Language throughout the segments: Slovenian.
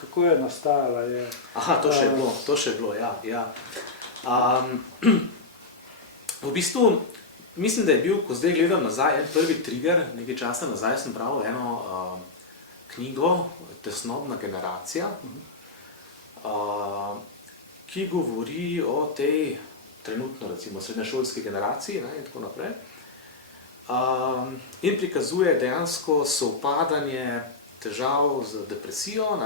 kako je nastajala? Aha, to še je bilo, ja. V bistvu, mislim, da je bil, ko zdaj gledam nazaj, en prvi trigger, nekaj časa nazaj sem bral eno knjigo, Tesnobna generacija, ki govori o tej trenutno, recimo, srednješolski generaciji, in tako naprej. In prikazuje dejansko sovpadanje težav z depresijo,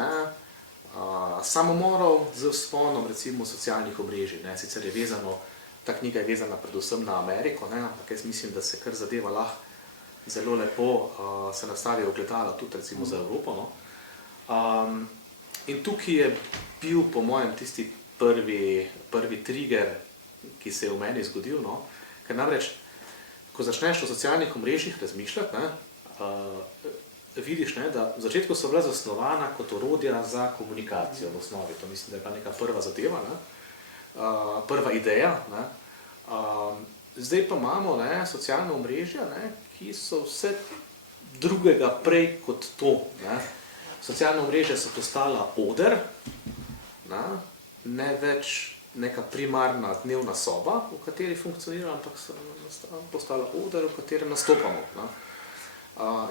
samomorov z vzponom, recimo, socialnih omrežij. Sicer je vezano, ta knjiga je vezana predvsem na Ameriko, ampak jaz mislim, da se kar zadeva lahko zelo lepo se nastavi ogledala tudi recimo za Evropo. In tukaj je bil po mojem tisti prvi trigger, ki se je v meni zgodil, ker namreč, ko začneš o socialnih omrežjih razmišljati, vidiš, da v začetku so bila zasnovana kot orodja za komunikacijo v osnovi. To mislim, da je bila neka prva zadeva, prva ideja. Zdaj pa imamo socialna omrežja, ki so vse drugega prej kot to. Socialna omrežja so postala oder, ne več neka primarna dnevna soba, v kateri funkcionira, ampak so postala oder, v katerem nastopamo.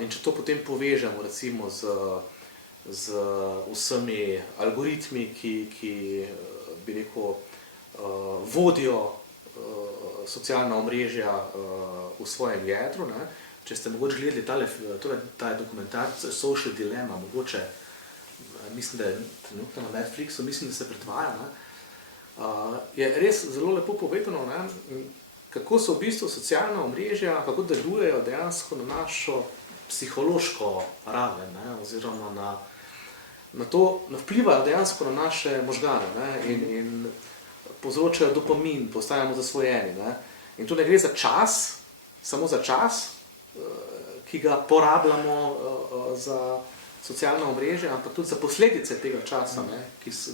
In če to potem povežemo recimo z vsemi algoritmi, ki bi rekel, vodijo socialna omrežja v svojem jedru. Če ste mogoče gledali ta dokumentarc Social Dilemma, mogoče, mislim, da je trenutno na Netflixu, mislim, da se predvaja, je res zelo lepo povedano, kako so v bistvu socialna omrežja, kako delujejo dejansko na našo psihološko raven, oziroma na to, vplivajo dejansko na naše možgane in povzročajo dopamin, postajamo zasvojeni. In tu ne gre za čas, samo za čas, ki ga porabljamo za socialna omrežja, ampak tudi za posledice tega časa, ki so,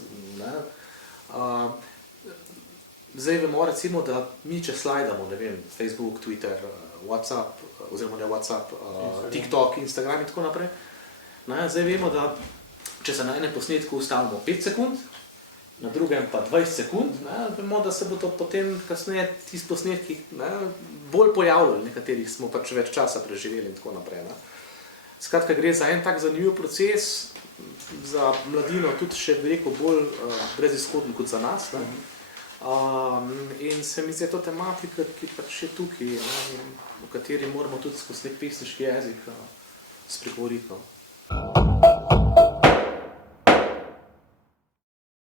zdaj vemo recimo, da mi če slajdamo, ne vem, Facebook, Twitter, WhatsApp, oziroma ne WhatsApp, TikTok, Instagram in tako naprej, zdaj vemo, da če se na enem posnetku ustavimo 5 sekund, na drugem pa 20 sekund, vemo, da se bodo potem kasneje tisti posnetki bolj pojavljali, nekaterih smo pač več časa preživeli in tako naprej. Skratka, gre za en tak zanimiv proces, za mladino tudi še veliko bolj brezizhoden kot za nas. In se mi zdi to tematika, ki pač je tukaj, v kateri moramo tudi skozi nek pesniški jezik spregovoriti.